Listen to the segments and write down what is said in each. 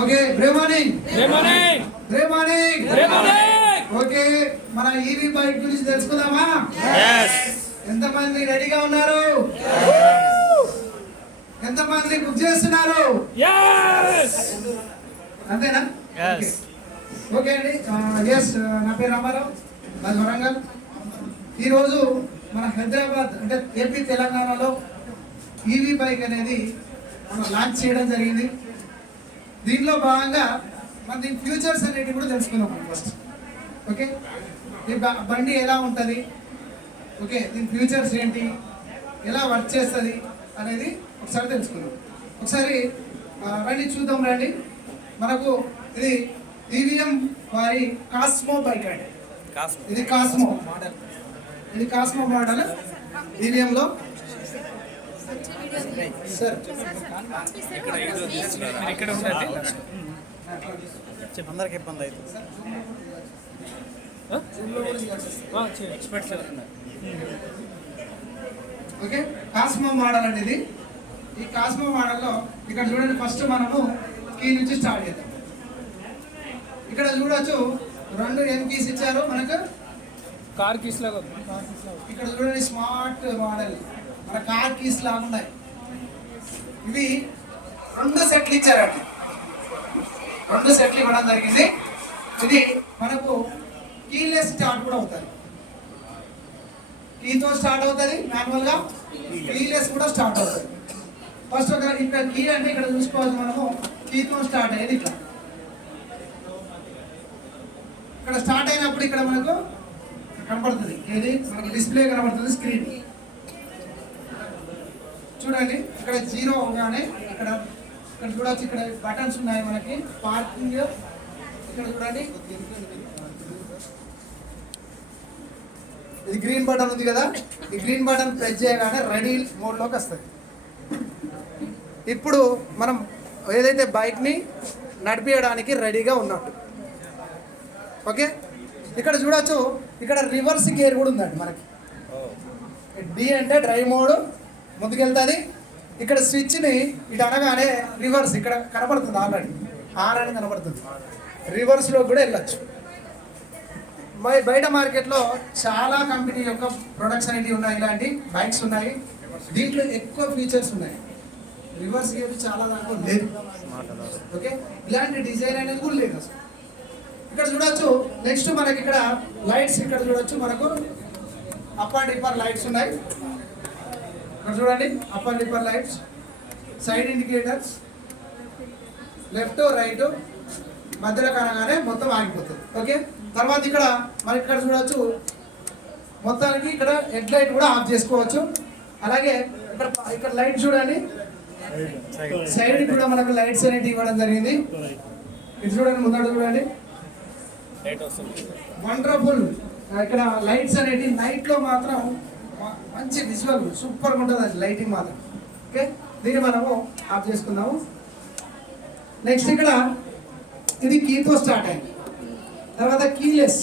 Okay good morning. Good morning. Good morning. Good morning. Okay మన EV bike గురించి తెలుసుకుందామా? yes ఎంతమంది రెడీగా ఉన్నారు? ఎంతమంది బుక్ చేస్తున్నారు? yes అంతేనా? yes ఓకే అండి. ఎస్, నా పేరు రామారావు, నాది వరంగల్. ఈరోజు మన హైదరాబాద్ అంటే ఏపీ తెలంగాణలో ఈవీ బైక్ అనేది మనం లాంచ్ చేయడం జరిగింది. దీనిలో భాగంగా మన దీని ఫ్యూచర్స్ అనేటివి కూడా తెలుసుకుందాం మనం ఫస్ట్. ఓకే, ఈ బండి ఎలా ఉంటుంది, ఓకే దీని ఫ్యూచర్స్ ఏంటి, ఎలా వర్క్ చేస్తుంది అనేది ఒకసారి తెలుసుకుందాం. ఒకసారి బండి చూద్దాం రండి. మనకు ఇది ఈవీఎం వారి కాస్మో బైక్ అండి. ఇది కాస్మో మోడల్, ఇది కాస్మో మోడల్ ఈవీఎంలో. సార్ ఇక్కడ ఉండండి. అందరికి ఇబ్బంది అవుతుంది. ఓకే, కాస్మో మోడల్ అండి ఇది. ఈ కాస్మో మోడల్లో ఇక్కడ చూడండి, ఫస్ట్ మనము కీ నుంచి స్టార్ట్ చేద్దాం. ఇక్కడ చూడొచ్చు, రెండు ఎన్ కీస్ ఇచ్చారు మనకు, కార్ కీస్ లాగా. ఇక్కడ చూడండి స్మార్ట్ మోడల్, మన కార్ కీస్ లాగా ఉన్నాయి. ఇవి రెండు సెట్లు ఇచ్చారండి, రెండు సెట్లు ఇవ్వడం జరిగింది. ఇది మనకు కీలెస్ స్టార్ట్ కూడా అవుతుంది, కీతో స్టార్ట్ అవుతుంది మాన్యువల్గా, కీలెస్ కూడా స్టార్ట్ అవుతుంది. ఫస్ట్ ఒక ఇక్కడ కీ అంటే ఇక్కడ చూసుకోవాలి మనము, కీతో స్టార్ట్ అయ్యేది ఇట్లా. ఇక్కడ స్టార్ట్ అయినప్పుడు ఇక్కడ మనకు కనపడుతుంది, ఏది మనకు డిస్ప్లే కనపడుతుంది, స్క్రీన్ చూడండి. ఇక్కడ జీరో అవగానే ఇక్కడ ఇక్కడ చూడవచ్చు, ఇక్కడ బటన్స్ ఉన్నాయి మనకి, పార్కింగ్. ఇక్కడ చూడండి, ఇది గ్రీన్ బటన్ ఉంది కదా, ఈ గ్రీన్ బటన్ ప్రెస్ చేయగానే రెడీ మోడ్లోకి వస్తుంది. ఇప్పుడు మనం ఏదైతే బైక్ని నడిపించడానికి రెడీగా ఉన్నట్టు. ఓకే, ఇక్కడ చూడొచ్చు, ఇక్కడ రివర్స్ గేర్ కూడా ఉందండి మనకి. డి అంటే డ్రైవ్ మోడ్, ముందుకెళ్తుంది. ఇక్కడ స్విచ్ని ఇటు అనగానే రివర్స్ ఇక్కడ కనపడుతుంది, ఆల్రెడీ ఆర్ అని కనపడుతుంది, రివర్స్లో కూడా వెళ్ళచ్చు. బయట మార్కెట్లో చాలా కంపెనీ యొక్క ప్రొడక్ట్స్ అనేవి ఉన్నాయి, ఇలాంటి బైక్స్ ఉన్నాయి. దీంట్లో ఎక్కువ ఫీచర్స్ ఉన్నాయి, రివర్స్ గేర్ చాలా దాంట్లో లేదు. ఓకే, ఇలాంటి డిజైన్ అనేది కూడా లేదు అసలు. ఇక్కడ చూడొచ్చు, నెక్స్ట్ మనకి ఇక్కడ లైట్స్, ఇక్కడ చూడొచ్చు మనకు అప్ అండ్ డిప్పర్ లైట్స్ ఉన్నాయి. ఇక్కడ చూడండి, up and dipper lights, side indicators, left right మధ్యలో కనగానే మొత్తం ఆగిపోతుంది. ఓకే, తర్వాత ఇక్కడ మనకి ఇక్కడ చూడొచ్చు, మొత్తానికి ఇక్కడ హెడ్ లైట్ కూడా ఆఫ్ చేసుకోవచ్చు. అలాగే ఇక్కడ ఇక్కడ లైట్ చూడండి, సైడ్ కూడా మనకు లైట్స్ అనేవి ఇవ్వడం జరిగింది. ఇది చూడండి, ముందర చూడండి, వండర్ఫుల్. ఇక్కడ లైట్స్ అనేవి నైట్లో మాత్రం మంచి విజువల్ సూపర్గా ఉంటుంది, అది లైటింగ్ మాత్రం. ఓకే, దీన్ని మనము ఆఫ్ చేసుకుందాము. నెక్స్ట్ ఇక్కడ ఇది కీతో స్టార్ట్ అయింది. తర్వాత కీలెస్,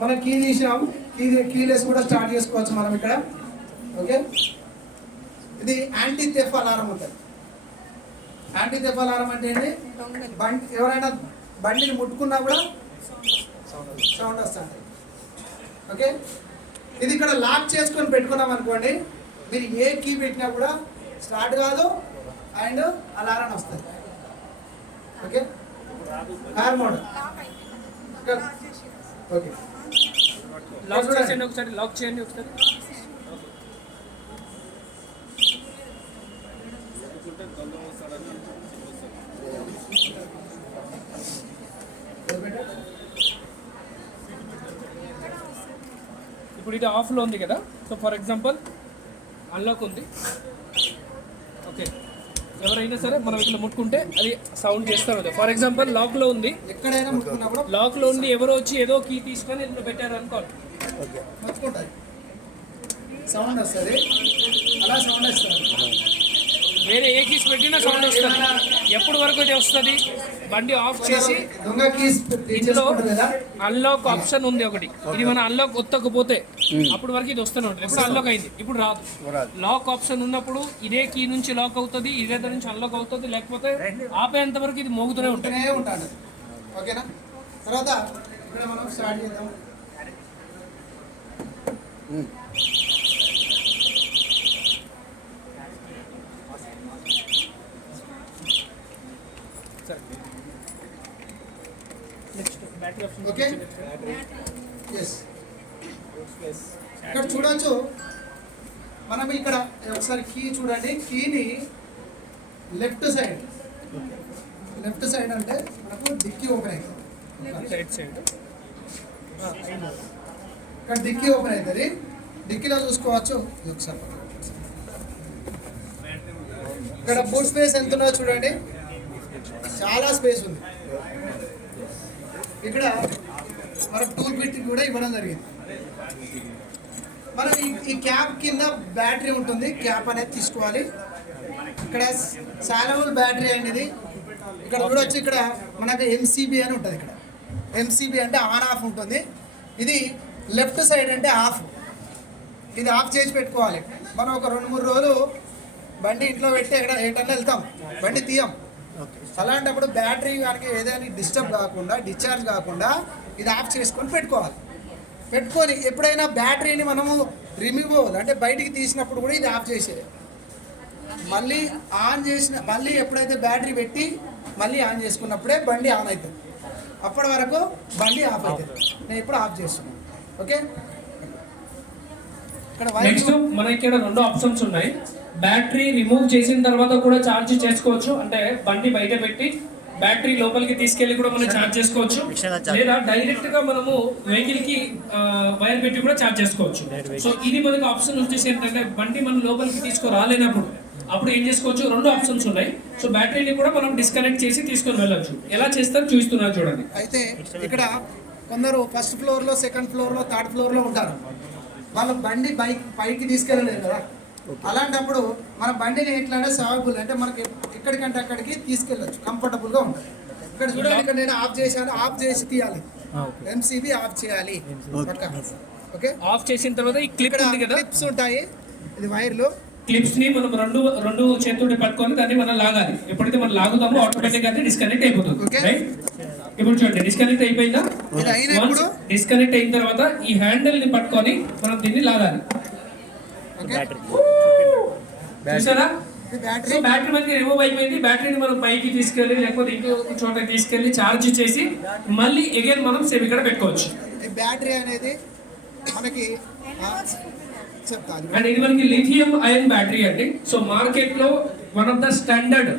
మనం కీ తీసాము, కీలెస్ కూడా స్టార్ట్ చేసుకోవచ్చు మనం ఇక్కడ. ఓకే, ఇది యాంటీ థెఫ్ట్ అలారం ఉంటుంది. యాంటీ థెఫ్ట్ అలారం అంటే ఏంటి, ఎవరైనా బండిని ముట్టుకున్నా కూడా సౌండ్ వస్తుంది. ఓకే, ఇది ఇక్కడ లాక్ చేసుకొని పెట్టుకున్నాం అనుకోండి, మీరు ఏ కీ పెట్టినా కూడా స్టార్ట్ కాదు అండ్ అలారం వస్తుంది. Okay, car model. Okay, lock చేయండి ఒకసారి, లాక్ చేయండి ఒకసారి. ఇప్పుడు ఇది ఆఫ్లో ఉంది కదా, సో ఫర్ ఎగ్జాంపుల్ అన్లాక్ ఉంది. ఓకే, ఎవరైనా సరే మనం ఇట్లా ముట్టుకుంటే అది సౌండ్ చేస్తారు కదా. ఫర్ ఎగ్జాంపుల్ లాక్లో ఉంది, ఎక్కడైనా ముట్టుకున్నప్పుడు లాక్లో ఉండి ఎవరో వచ్చి ఏదో కీ తీసుకొని ఇంట్లో పెట్టారు అనుకోండి, మర్చిపోతుంది, సౌండ్ వస్తుంది, అలా సౌండ్ వస్తుంది. వేరే ఏ కీస్ పెట్టినా సౌండ్ వస్తుంది. ఎప్పుడు వరకు ఇది వస్తుంది? బండి ఆఫ్ చేసి దొంగ కీస్ ఇందులో అన్లాక్ ఆప్షన్ ఉంది ఒకటి. ఇది మన అన్లాక్ ఒత్తకపోతే అప్పుడు వరకు ఇది వస్తూనే ఉంటుంది. ఇప్పుడు అన్లాక్ అయింది, ఇప్పుడు రాదు. లాక్ ఆప్షన్ ఉన్నప్పుడు ఇదే కీ నుంచి లాక్ అవుతుంది, ఇదే దాని నుంచి అన్లాక్ అవుతుంది. లేకపోతే ఆపేంత వరకు ఇది మోగుతూనే ఉంటుంది. ఉంటాడు. ఓకేనా? తర్వాత ఇక్కడ మనం స్టార్ట్ చేద్దాం. Okay, yes. ఇక్కడ చూడొచ్చు మనం, ఇక్కడ ఒకసారి కీ చూడండి. కీని లెఫ్ట్ సైడ్ అంటే మనకు డిక్కీ ఓపెన్ అవుతుంది. ఇక్కడ డిక్కీ ఓపెన్ అవుతుంది. డిక్కీలో చూసుకోవచ్చు. ఇది ఒకసారి ఇక్కడ బూట్ స్పేస్ ఎంత ఉన్నదో చూడండి, చాలా స్పేస్ ఉంది. ఇక్కడ మన టూల్ బిట్ కూడా ఇవ్వడం జరిగింది. మనం ఈ క్యాప్ కింద బ్యాటరీ ఉంటుంది, క్యాప్ అనేది తీసుకోవాలి. ఇక్కడ సాలబుల్ బ్యాటరీ అనేది ఇక్కడ చూడొచ్చు. ఇక్కడ మనకు ఎంసీబీ అని ఉంటుంది. ఇక్కడ ఎంసీబీ అంటే ఆన్ ఆఫ్ ఉంటుంది. ఇది లెఫ్ట్ సైడ్ అంటే ఆఫ్. ఇది ఆఫ్ చేసి పెట్టుకోవాలి. మనం ఒక 2-3 రోజులు బండి ఇంట్లో పెట్టి ఎక్కడ ఏటన్నా వెళ్తాం, బండి తీయం. అలాంటప్పుడు బ్యాటరీ కనుక ఏదైనా డిశ్చార్జ్ కాకుండా ఇది ఆఫ్ చేసుకొని పెట్టుకోవాలి. పెట్టుకొని ఎప్పుడైనా బ్యాటరీని మనము రిమూవ్ అంటే బయటికి తీసినప్పుడు కూడా ఇది ఆఫ్ చేసేది. మళ్ళీ మళ్ళీ ఎప్పుడైతే బ్యాటరీ పెట్టి మళ్ళీ ఆన్ చేసుకున్నప్పుడే బండి ఆన్ అవుతుంది. అప్పటి వరకు బండి ఆఫ్ అవుతుంది. నేను ఇప్పుడు ఆఫ్ చేస్తున్నాను. ఓకే, నెక్స్ట్ మన ఇక్కడ 2 ఆప్షన్స్ ఉన్నాయి. బ్యాటరీ రిమూవ్ చేసిన తర్వాత కూడా ఛార్జ్ చేసుకోవచ్చు. అంటే బండి బయట పెట్టి బ్యాటరీ లోపలికి తీసుకెళ్లి కూడా మనం ఛార్జ్ చేసుకోవచ్చు. లేదా డైరెక్ట్ గా మనము వెహికల్ కి వైర్ పెట్టి కూడా ఛార్జ్ చేసుకోవచ్చు. సో ఇది మనకి ఆప్షన్ వచ్చేసి ఏంటంటే బండి మనం లోపలికి తీసుకురాలేనప్పుడు అప్పుడు ఏం చేసుకోవచ్చు, 2 ఆప్షన్స్ ఉన్నాయి. సో బ్యాటరీని కూడా మనం డిస్కనెక్ట్ చేసి తీసుకొని వెళ్ళొచ్చు. ఎలా చేస్తారు చూస్తున్నారు చూడండి. అయితే ఇక్కడ కొందరు ఫస్ట్ ఫ్లోర్ లో, సెకండ్ ఫ్లోర్ లో, థర్డ్ ఫ్లోర్ లో ఉంటారు. వాళ్ళ బండి పైకి తీసుకెళ్ళలేదు కదా. అలాంటప్పుడు మన బండిని ఎట్లా అంటే సాగుబుల్ అంటే మనకి ఎక్కడికంటే అక్కడికి తీసుకెళ్ళచ్చు, కంఫర్టబుల్గా ఉంటుంది. ఇక్కడ చూడండి, ఇక్కడ నేను ఆఫ్ చేశాను. ఆఫ్ చేసి తీయాలి, ఎంసీబీ ఆఫ్ చేయాలి. ఓకే, ఆఫ్ చేసిన తర్వాత ఈ క్లిప్ ఉంది కదా, క్లిప్స్ ఉంటాయి. ఇది వైర్లు, క్లిప్స్ ని మనం రెండు చేతులు పట్టుకొని దాన్ని మనం లాగాలి. ఎప్పుడైతే మనం లాగుతామో ఆటోమేటిక్ గా డిస్కనెక్ట్ అయిపోతుంది. రైట్, ఇప్పుడు చూడండి డిస్కనెక్ట్ అయిపోయిందా. డిస్కనెక్ట్ అయిన తర్వాత ఈ హ్యాండిల్ ని పట్టుకొని మనం దీన్ని లాగాలి. చూసారా, సో బ్యాటరీ మనకి రిమూవ్ అయిపోయింది. బ్యాటరీని మనం పైకి తీసుకెళ్ళి లేకపోతే ఇంకో చోట తీసుకెళ్ళి ఛార్జ్ చేసి మళ్ళీ అగైన్ మనం సేమ్ ఇక్కడ పెట్టుకోవచ్చు. ఈ బ్యాటరీ అనేది మనకి అండ్ ఇది మనకి లిథియం అయన్ బ్యాటరీ అండి. సో మార్కెట్ లో one of the standard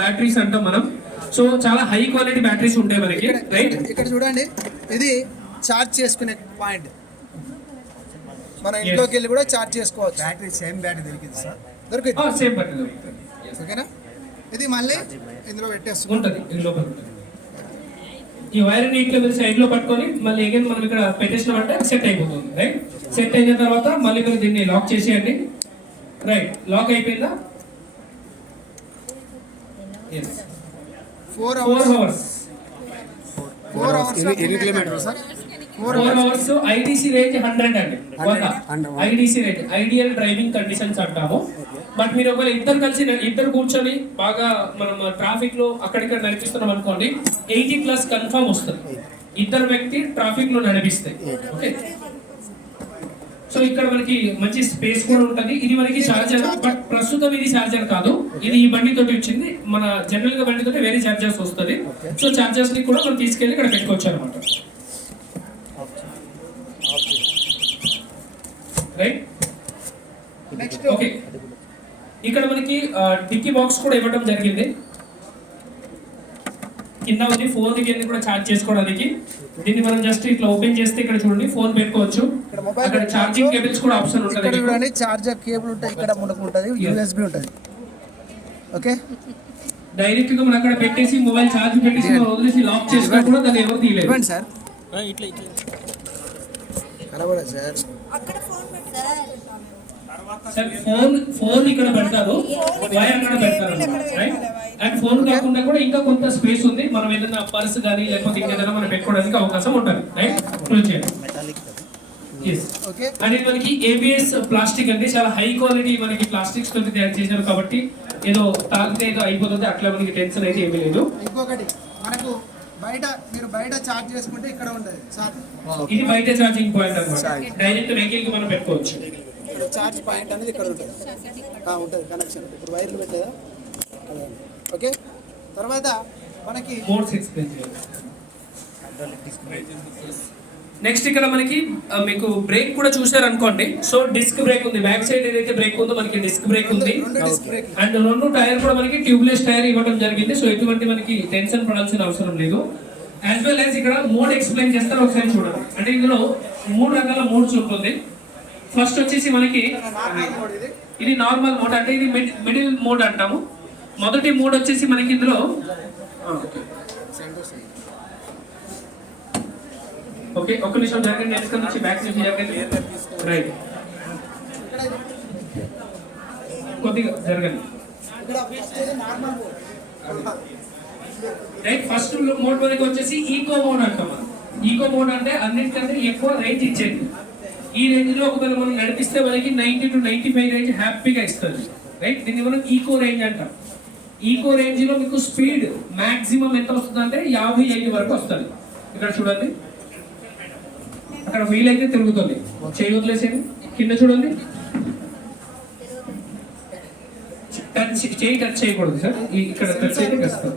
batteries అంటాం మనం. సో చాలా హై క్వాలిటీ బ్యాటరీస్ ఉంటాయి మనకి. రైట్, ఇక్కడ చూడండి, ఇది ఛార్జ్ చేసుకునే పాయింట్. మన ఇంట్లోకి వెళ్ళి కూడా ఛార్జ్ చేసుకోవచ్చు. బ్యాటరీ సేమ్ బ్యాటరీ దొరికింది సార్, దొరికింది సేమ్ బ్యాటరీ దొరుకుతుంది. ఓకేనా, ఇది మళ్ళీ ఇందులో పెట్టేసుకుంటుంది. ఇది లోపల ఈ వైర్ ని ఇట్లా మీరు సైడ్ లో పట్టుకొని మళ్ళీ అగైన్ మనం ఇక్కడ పెట్టేసినామంటే సెట్ అయిపోతుంది. రైట్, సెట్ అయిన తర్వాత మళ్ళీ మీరు దీన్ని లాక్ చేసేయండి. రైట్, లాక్ అయిపోయిందా? 4 hours. 4 hours ఐడిసి రేంజ్ 100 అండి. IDC range ideal driving conditions అంటాము. బట్ మీరు ఒకవేళ ఇద్దరు కూర్చొని బాగా మనం ట్రాఫిక్ లో అక్కడిక్కడ నడిపిస్తున్నాం అనుకోండి, 80+ కన్ఫర్మ్ వస్తుంది. ఇద్దరు వ్యక్తి ట్రాఫిక్ లో నడిపిస్తే. ఓకే, సో ఇక్కడ మనకి మంచి స్పేస్ కూడా ఉంటుంది. ఇది మనకి చార్జర్, బట్ ప్రస్తుతం ఇది చార్జర్ కాదు, ఇది ఈ బండి తోటి వచ్చింది. మన జనరల్ గా బండి తోటి వేరే చార్జర్స్ వస్తుంది. సో చార్జర్స్ ని కూడా మనం తీసుకెళ్ళి ఇక్కడ పెట్టుకోవచ్చు అనమాట. రైట్, నెక్స్ట్ ఓకే, ఇక్కడ మనకి డిక్కీ బాక్స్ కూడా ఇవ్వడం జరిగింది. కింద ఉంది ఫోన్ కి కూడా ఛార్జ్ చేసుకోవడానికి. దీన్ని మనం జస్ట్ ఇట్లా ఓపెన్ చేస్తే ఇక్కడ చూడండి ఫోన్ పెట్టుకోవచ్చు. అక్కడ ఛార్జింగ్ కేబుల్స్ కూడా ఆప్షన్ ఉంటుంది. ఇక్కడ చూడండి చార్జర్ కేబుల్ ఉంటుంది, ఇక్కడ మనకు ఉంటుంది USB ఉంటుంది. ఓకే, డైరెక్ట్ గా మనం అక్కడ పెట్టేసి మొబైల్ ఛార్జ్ పెట్టేసి వదిలేసి లాక్ చేసినా కూడా దాన్ని ఎవరు తీయలేరు. ఇవ్వండి సార్, ఇట్లా కనబడదు సార్. అక్కడ ఫోన్ పెట్టి సార్ సార్ ఫోన్ ఇక్కడ పెడతారు, వై అక్కడ పెడతారు, రైట్? అండ్ ఫోన్ కాకుండా కూడా ఇంకా కొంత స్పేస్ ఉంది, మనం ఏదైనా పర్స్ కానీ లేకపోతే ఇంకేదైనా మనం పెట్టుకోవడానికి అవకాశం ఉంటుంది, రైట్? క్లోజ్ చేయండి. Yes. ఓకే అండ్ ఇది మనకి ABS ప్లాస్టిక్ అండి, చాలా హై క్వాలిటీ మనకి ప్లాస్టిక్స్ తోటి తయారు చేశారు కాబట్టి ఏదో తాగితే ఏదో అయిపోతుంది అట్లా మనకి టెన్షన్ అయితే ఏమీ లేదు. ఇంకొకటి మనకు మీరు బయట చార్జ్ చేసుకుంటే ఇక్కడ ఉంటుంది సార్, ఇది బయట ఛార్జింగ్ పాయింట్ అన్నమాట, డైరెక్ట్ వెహికల్ కి మనం పెట్టుకోవచ్చు. ఇక్కడ చార్జ్ పాయింట్ అనేది ఇక్కడ ఉంటుంది ఉంటుంది కనెక్షన్. ఇప్పుడు వైర్లు పెట్టలేదా? ఓకే, తర్వాత మనకి మోడ్స్ ఎక్స్ప్లెయిన్ చేయాలి. నెక్స్ట్ ఇక్కడ మనకి మీకు బ్రేక్ కూడా చూసారు అనుకోండి. సో డిస్క్ బ్రేక్ ఉంది, బ్యాక్ సైడ్ ఏదైతే బ్రేక్ ఉందో మనకి డిస్క్ బ్రేక్ ఉంది. అండ్ 2 టైర్ కూడా మనకి ట్యూబ్లెస్ టైర్ ఇవ్వడం జరిగింది. సో ఎటువంటి మనకి టెన్షన్ పడాల్సిన అవసరం లేదు. యాజ్ వెల్ యాజ్ ఇక్కడ మోడ్ ఎక్స్ప్లెయిన్ చేస్తారు, ఒకసారి చూడండి. అంటే ఇందులో 3 రకాల మోడ్స్ ఉంటుంది. ఫస్ట్ వచ్చేసి మనకి ఇది నార్మల్ మోడ్, అంటే ఇది మిడిల్ మోడ్ అంటాము. మొదటి మోడ్ వచ్చేసి మనకి ఇందులో ఓకే, ఒక్క నిమిషం జరగండి, వెనక నుంచి బ్యాక్ నుంచి జరగండి, రైట్, కొద్దిగా జరగండి, రైట్. ఫస్ట్ మోడ్ మనకి వచ్చేసి ఈకో మోడ్ అంటాం. ఈకో మోడ్ అంటే అన్నిటికంటే ఎక్కువ రేంజ్ ఇచ్చేది. ఈ రేంజ్ లో ఒకవేళ మనం నడిపిస్తే మనకి 90 to 95 రేంజ్ హ్యాపీగా ఇస్తుంది, రైట్. దీన్ని మనం ఈకో రేంజ్ అంటాం. ఈకో రేంజ్ లో మీకు స్పీడ్ మాక్సిమం ఎంత వస్తుంది అంటే 55 వరకు వస్తుంది. ఇక్కడ చూడండి, అక్కడ వీల్ అయితే తిరుగుతుంది, చేయి వదిలేసేది, కింద చూడండి, చేయి టచ్ చేయకూడదు సార్, ఇక్కడ టచ్ అయితే వస్తుంది.